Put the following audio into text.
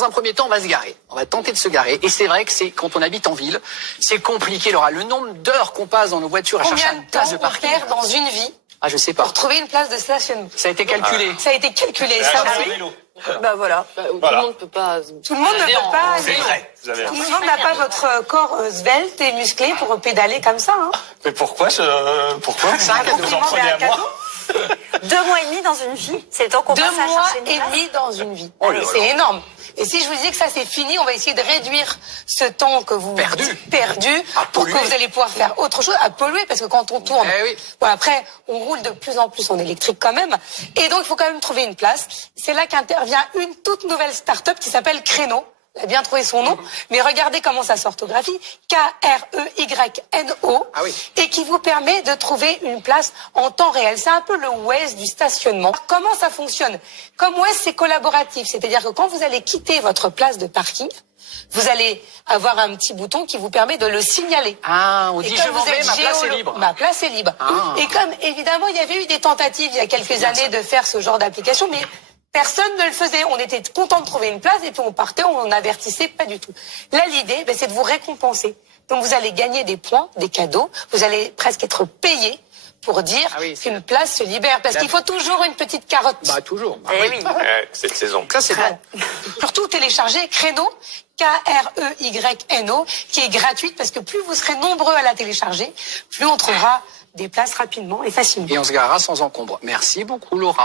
Dans un premier temps, on va se garer. On va tenter de se garer. Et c'est vrai que quand on habite en ville, c'est compliqué, Laura. Le nombre d'heures qu'on passe dans nos voitures à chercher une place de parking. Combien de temps on perd dans une vie je sais pas. pour trouver une place de stationnement? Ça a été calculé. Ça a été calculé, ça aussi. Bah voilà. Tout le monde peut pas. Tout le monde ne peut pas. C'est vrai. Vous avez Tout le monde n'a pas votre corps svelte et musclé pour pédaler comme ça. Hein. Mais pourquoi pourquoi vous en prenez à moi? 2 mois et demi dans une vie, c'est le temps qu'on 2 passe à mois chercher une et place. demi dans une vie. Oh là là. C'est énorme. Et si je vous dis que ça c'est fini, on va essayer de réduire ce temps que vous Perdu pour polluer. que vous allez pouvoir faire autre chose, à polluer, parce que quand on tourne, Eh oui. bon, après on roule de plus en plus en électrique quand même, et donc il faut quand même trouver une place. C'est là qu'intervient une toute nouvelle start-up qui s'appelle Créneau. Elle a bien trouvé son nom, mais regardez comment ça s'orthographie, K-R-E-Y-N-O, Ah oui. et qui vous permet de trouver une place en temps réel. C'est un peu le Waze du stationnement. Comment ça fonctionne? Comme Waze, c'est collaboratif, c'est-à-dire que quand vous allez quitter votre place de parking, vous allez avoir un petit bouton qui vous permet de le signaler. Ah, on Et dit comme je m'en vous vais, êtes ma place est libre. Ma place est libre. Ah. Et comme, évidemment, il y avait eu des tentatives il y a quelques années de faire ce genre d'application, mais personne ne le faisait. On était content de trouver une place et puis on partait, on n'avertissait pas du tout. Là, l'idée, c'est de vous récompenser. Donc, vous allez gagner des points, des cadeaux. Vous allez presque être payé pour dire qu'une place se libère. Parce qu'il faut toujours une petite carotte. Bah, toujours. Bah, Eh oui. Cette saison. Ça, c'est bon. Surtout télécharger Créneau, K-R-E-Y-N-O, qui est gratuite parce que plus vous serez nombreux à la télécharger, plus on trouvera des places rapidement et facilement. Et on se garera sans encombre. Merci beaucoup, Laura.